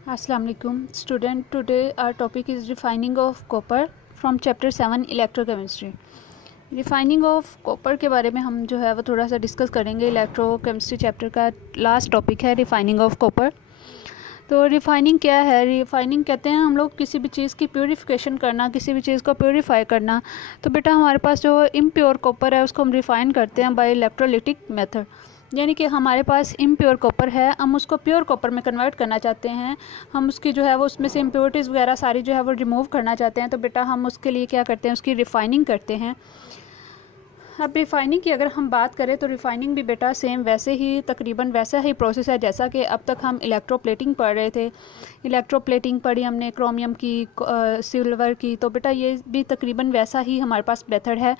Assalamu alaikum student. Today our topic is refining of copper from chapter 7 electrochemistry. Refining of copper के बारे में हम जो है वो थोड़ा सा डिस्कस करेंगे। इलेक्ट्रोकेमिस्ट्री चैप्टर का लास्ट टॉपिक है रिफाइनिंग ऑफ कॉपर। तो रिफाइनिंग क्या है? रिफाइनिंग कहते हैं हम लोग किसी भी चीज़ की प्योरीफिकेशन करना, किसी भी चीज़ को प्योरीफाई करना। तो बेटा हमारे पास जो इम्प्योर कॉपर है उसको हम रिफाइन करते हैं बाय इलेक्ट्रोलिटिक मेथड। यानी कि हमारे पास इम्प्योर कॉपर है, हम उसको प्योर कॉपर में कन्वर्ट करना चाहते हैं, हम उसकी जो है वो उसमें से इम्प्योरिटीज़ वगैरह सारी जो है वो रिमूव करना चाहते हैं। तो बेटा हम उसके लिए क्या करते हैं, उसकी रिफाइनिंग करते हैं। अब रिफाइनिंग की अगर हम बात करें तो रिफाइनिंग भी बेटा सेम वैसे ही तकरीबन वैसा ही प्रोसेस है जैसा कि अब तक हम इलेक्ट्रोप्लेटिंग पढ़ रहे थे। इलेक्ट्रोप्लेटिंग पढ़ी हमने, क्रोमियम की, सिल्वर की। तो बेटा ये भी तकरीबन वैसा ही हमारे पास मेथड है।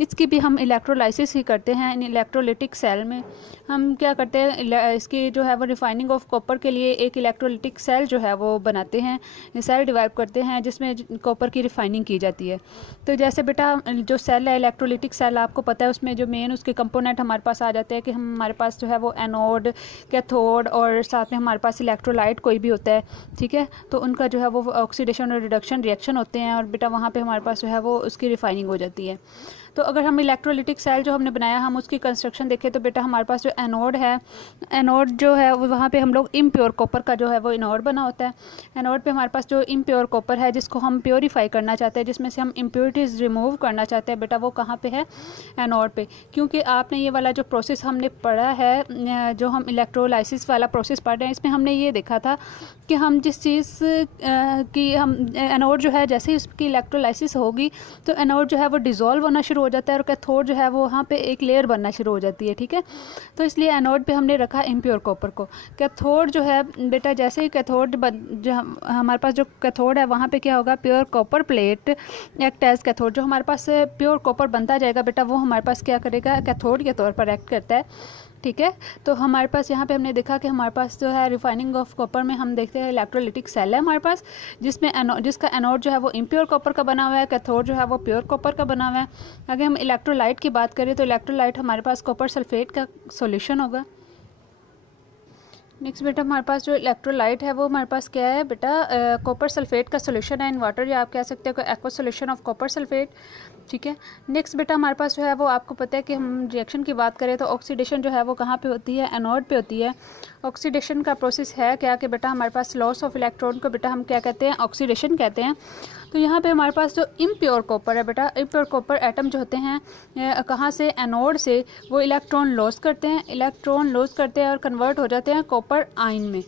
इसकी भी हम इलेक्ट्रोलाइसिस ही करते हैं। इन इलेक्ट्रोलिटिक सेल में हम क्या करते हैं, इसकी जो है वो रिफाइनिंग ऑफ कॉपर के लिए एक इलेक्ट्रोलिटिक सेल जो है वो बनाते हैं, सेल डिवेलप करते हैं जिसमें कॉपर की रिफाइनिंग की जाती है। तो जैसे बेटा जो सेल है इलेक्ट्रोलिटिक सेल, आपको पता है उसमें जो मेन उसके कंपोनेंट हमारे पास आ जाते हैं कि हमारे पास जो है वो एनोड, कैथोड और साथ में हमारे पास इलेक्ट्रोलाइट कोई भी होता है। ठीक है, तो उनका जो है वो ऑक्सीडेशन और रिडक्शन रिएक्शन होते हैं और बेटा वहाँ पे हमारे पास जो है वो उसकी रिफाइनिंग हो जाती है। तो अगर हम इलेक्ट्रोलिटिक सेल जो हमने बनाया हम उसकी कंस्ट्रक्शन देखें तो बेटा हमारे पास जो एनोड है, एनोड जो है वो वहाँ पे हम लोग इम्प्योर कॉपर का जो है वो एनोड बना होता है। एनोड पे हमारे पास जो इम्प्योर कॉपर है जिसको हम प्योरीफाई करना चाहते हैं, जिसमें से हम इम्प्योरिटीज़ रिमूव करना चाहते हैं, बेटा वो कहाँ पे है? एनोड पे। क्योंकि आपने ये वाला जो प्रोसेस हमने पढ़ा है, जो हम इलेक्ट्रोलाइसिस वाला प्रोसेस पढ़ रहे हैं, इसमें हमने ये देखा था कि हम जिस चीज़ की हम एनोड जो है जैसे ही उसकी इलेक्ट्रोलाइसिस होगी तो एनोड जो है वो डिज़ोल्व होना शुरू हो जाता है और कैथोड जो है वो वहाँ पे एक लेयर बनना शुरू हो जाती है। ठीक है, तो इसलिए एनोड पे हमने रखा इम्प्योर कॉपर को। कैथोड जो है बेटा जैसे ही कैथोड जो हमारे पास जो कैथोड है वहाँ पे क्या होगा, pure copper plate act as cathode. जो हमारे पास प्योर कॉपर बनता जाएगा बेटा वो हमारे पास क्या करेगा, कैथोड के तौर पर एक्ट करता है। ठीक है, तो हमारे पास यहाँ पे हमने देखा कि हमारे पास जो है रिफाइनिंग ऑफ कॉपर में हम देखते हैं इलेक्ट्रोलिटिक सेल है हमारे पास, जिसमें जिसका एनोड जो है वो इम्प्योर कॉपर का बना हुआ है, कैथोड जो है वो प्योर कॉपर का बना हुआ है। अगर हम इलेक्ट्रोलाइट की बात करें तो इलेक्ट्रोलाइट हमारे पास कॉपर सल्फेट का सॉल्यूशन होगा। नेक्स्ट बेटा हमारे पास जो इलेक्ट्रोलाइट है वो हमारे पास क्या है बेटा, कॉपर सल्फेट का सोल्यूशन है इन वाटर, या आप कह सकते हो aqua solution of copper sulphate. ठीक है, नेक्स्ट बेटा हमारे पास जो है वो आपको पता है कि हम रिएक्शन की बात करें तो ऑक्सीडेशन जो है वो कहाँ पे होती है, एनोड पे होती है। ऑक्सीडेशन का प्रोसेस है क्या कि बेटा हमारे पास लॉस ऑफ इलेक्ट्रॉन को बेटा हम क्या कहते हैं, ऑक्सीडेशन कहते हैं। तो यहाँ पे हमारे पास जो इम्प्योर कॉपर है बेटा, इम्प्योर कॉपर एटम जो होते हैं कहाँ से, एनोड से, वो इलेक्ट्रॉन लॉस करते हैं, इलेक्ट्रॉन लॉस करते हैं और कन्वर्ट हो जाते हैं कॉपर आयन में।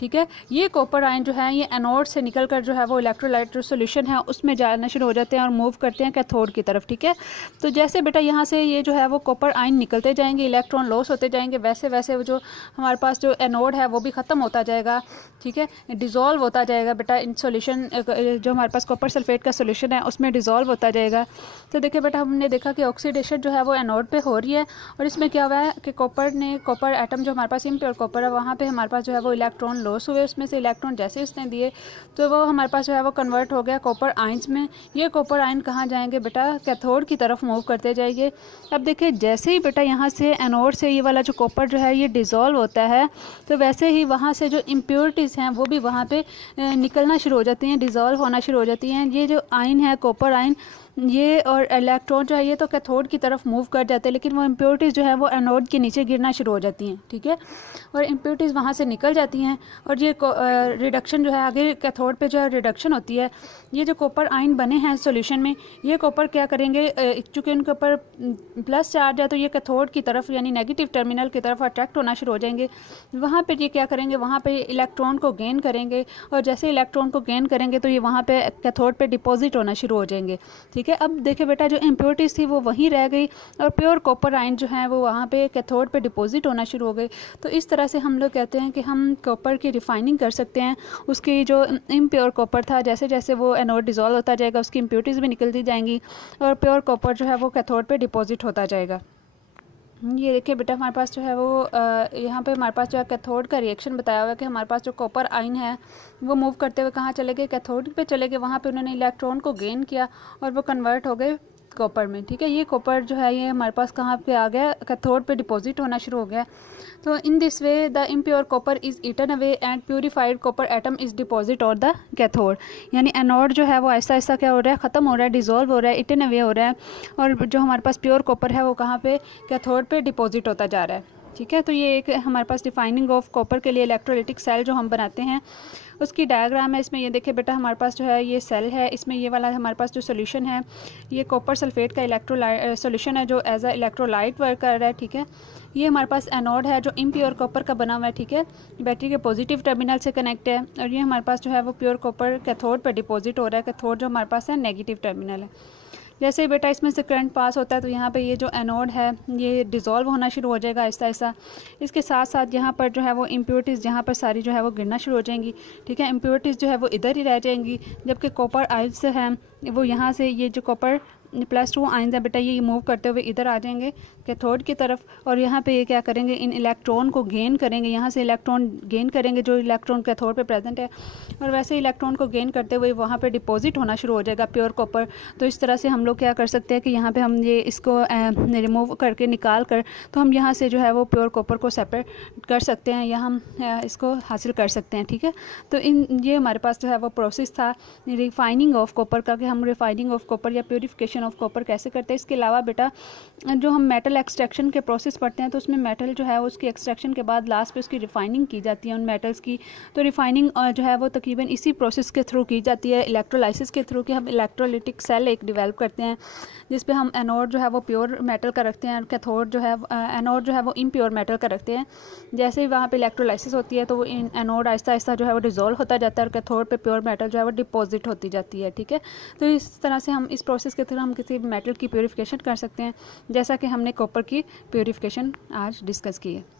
ठीक है, ये कॉपर आयन जो है ये एनोड से निकल कर जो है वो इलेक्ट्रोलाइट जो सोल्यूशन है उसमें जाना शुरू हो जाते हैं और मूव करते हैं कैथोड की तरफ। ठीक है, तो जैसे बेटा यहाँ से ये जो है वो कॉपर आयन निकलते जाएंगे, इलेक्ट्रॉन लॉस होते जाएंगे, वैसे वैसे वो जो हमारे पास जो एनोड है वो भी ख़त्म होता जाएगा। ठीक है, डिज़ोल्व होता जाएगा बेटा इन सोल्यूशन, जो हमारे पास कॉपर सल्फेट का सोल्यूशन है उसमें डिज़ोल्व होता जाएगा। तो देखिए बेटा हमने देखा कि ऑक्सीडेशन जो है वो एनोड पे हो रही है और इसमें क्या हुआ है कि कॉपर एटम जो हमारे पास इम्प्योर कॉपर है वहाँ पे हमारे पास जो है वो इलेक्ट्रॉन लॉस हुए, उसमें से इलेक्ट्रॉन जैसे उसने दिए तो वो हमारे पास जो है वो कन्वर्ट हो गया कॉपर आयंस में। ये कॉपर आयन कहाँ जाएंगे बेटा, कैथोड की तरफ मूव करते जाएंगे। अब देखिए जैसे ही बेटा यहाँ से एनोड से ये वाला जो कॉपर जो है ये डिज़ोल्व होता है तो वैसे ही वहाँ से जो इम्प्योरिटीज़ हैं वो भी वहाँ पे निकलना शुरू हो जाती हैं, डिज़ोल्व होना शुरू हो जाती हैं। ये जो आयन है कॉपर आयन, ये और इलेक्ट्रॉन जो है ये तो कैथोड की तरफ मूव कर जाते हैं, लेकिन वो इम्प्योरिटीज़ जो है वो एनोड के नीचे गिरना शुरू हो जाती हैं। ठीक है, और इम्प्योरिटीज़ वहाँ से निकल जाती हैं और ये रिडक्शन जो है आगे कैथोड पे जो है रिडक्शन होती है। ये जो कॉपर आयन बने हैं सॉल्यूशन में, ये कॉपर क्या करेंगे, चूँकि उनके ऊपर प्लस चार्ज है तो ये कैथोड की तरफ यानी नेगेटिव टर्मिनल की तरफ अट्रैक्ट होना शुरू हो जाएंगे। वहाँ पर ये क्या करेंगे, वहाँ पर इलेक्ट्रॉन को गेन करेंगे और जैसे इलेक्ट्रॉन को गेन करेंगे तो ये वहाँ पर कैथोड पर डिपॉजिट होना शुरू हो जाएंगे। ठीक है, अब देखिए बेटा जो इम्प्योरिटीज़ थी वो वहीं रह गई और प्योर कॉपर आयन जो है वो वहाँ पे कैथोड पे डिपॉजिट होना शुरू हो गए। तो इस तरह से हम लोग कहते हैं कि हम कॉपर की रिफाइनिंग कर सकते हैं। उसकी जो इम्प्योर कॉपर था जैसे जैसे वो एनोड डिज़ोल्व होता जाएगा उसकी इम्प्योरिटीज़ भी निकलती जाएंगी और प्योर कॉपर जो है वो कैथोड पे डिपॉजिट होता जाएगा। ये देखिए बेटा हमारे पास जो है वो यहाँ पे हमारे पास जो है कैथोड का रिएक्शन बताया हुआ है कि हमारे पास जो कॉपर आयन है वो मूव करते हुए कहाँ चले गए, कैथोड पे चले गए। वहाँ पे उन्होंने इलेक्ट्रॉन को गेन किया और वो कन्वर्ट हो गए कॉपर में, ठीक है। ये कॉपर जो है ये हमारे पास कहाँ पे आ गया, कैथोड पे डिपॉजिट होना शुरू हो गया। तो in this way the impure copper is eaten away and purified copper atom is deposit और द कैथोड, यानी एनोड जो है वो आहिस्ता आहिस्ता क्या हो रहा है, ख़त्म हो रहा है, डिज़ोल्व हो रहा है, ईटन अवे हो रहा है, और जो हमारे पास प्योर कॉपर है वो कहाँ पे, कैथोड पे डिपॉजिट होता जा रहा है, ठीक है। तो ये एक हमारे पास डिफाइनिंग ऑफ कॉपर के लिए इलेक्ट्रोलाइटिक सेल जो हम बनाते हैं उसकी डायग्राम है। इसमें ये देखिए बेटा, हमारे पास जो है ये सेल है, इसमें ये वाला हमारे पास जो सोल्यूशन है ये कॉपर सल्फेट का इलेक्ट्रोलाइट सोल्यूशन है जो एज अ इलेक्ट्रोलाइट वर्क कर रहा है, ठीक है। ये हमारे पास एनोड है जो इम्प्योर कॉपर का बना हुआ है, ठीक है, बैटरी के पॉजिटिव टर्मिनल से कनेक्ट है, और ये हमारे पास जो है वो प्योर कॉपर कैथोड पर डिपॉजिट हो रहा है, कैथोड जो हमारे पास है नेगेटिव टर्मिनल है। जैसे ही बेटा इसमें से करंट पास होता है तो यहाँ पे ये जो एनोड है ये डिज़ोल्व होना शुरू हो जाएगा आहिस्ता आहिस्ता। इसके साथ साथ यहाँ पर जो है वो इम्प्योरिटीज़ जहाँ पर सारी जो है वो गिरना शुरू हो जाएंगी, ठीक है। इम्प्योरिटीज़ जो है वो इधर ही रह जाएंगी, जबकि कॉपर आयंस हैं वो यहाँ से ये जो कॉपर +2 आयंस है बेटा ये मूव करते हुए इधर आ जाएंगे कैथोड की तरफ, और यहाँ पे ये क्या करेंगे, इन इलेक्ट्रॉन को गेन करेंगे, यहाँ से इलेक्ट्रॉन गेन करेंगे जो इलेक्ट्रॉन कैथोड पे प्रेजेंट है, और वैसे ही इलेक्ट्रॉन को गेन करते हुए वहाँ पे डिपॉजिट होना शुरू हो जाएगा प्योर कॉपर। तो इस तरह से हम लोग क्या कर सकते हैं कि यहाँ पे हम ये इसको रिमूव करके निकाल कर तो हम यहाँ से जो है वो प्योर कॉपर को सेपरेट कर सकते हैं या हम इसको हासिल कर सकते हैं, ठीक है। तो ये हमारे पास जो है वो प्रोसेस था रिफाइनिंग ऑफ कॉपर का, कि हम रिफाइनिंग ऑफ कॉपर या प्योरीफिकेशन ऑफ कॉपर कैसे करते हैं। इसके अलावा बेटा जो हम मेटल एक्सट्रैक्शन के प्रोसेस पढ़ते हैं तो उसमें मेटल जो है उसकी एक्सट्रैक्शन के बाद लास्ट पे उसकी रिफाइनिंग की जाती है उन मेटल्स की। तो रिफाइनिंग जो है वो तकरीबन इसी प्रोसेस के थ्रू की जाती है, इलेक्ट्रोलाइसिस के थ्रू, कि हम इलेक्ट्रोलाइटिक सेल एक डेवलप करते हैं जिस पे हम एनोड जो है वो प्योर मेटल का रखते हैं और कैथोड जो है एनोड जो है वो इम्प्योर मेटल का रखते हैं। जैसे ही वहाँ पे इलेक्ट्रोलाइसिस होती है तो वो एनोड आहिस्ता आहिस्ता जो है वो डिज़ोल्व होता जाता है और कैथोड पे प्योर मेटल जो है वो डिपॉजिट होती जाती है, ठीक है। तो इस तरह से हम इस प्रोसेस के थ्रू हम किसी मेटल की प्योरीफिकेशन कर सकते हैं, जैसा कि हमने कॉपर की प्योरीफिकेशन आज डिस्कस की है।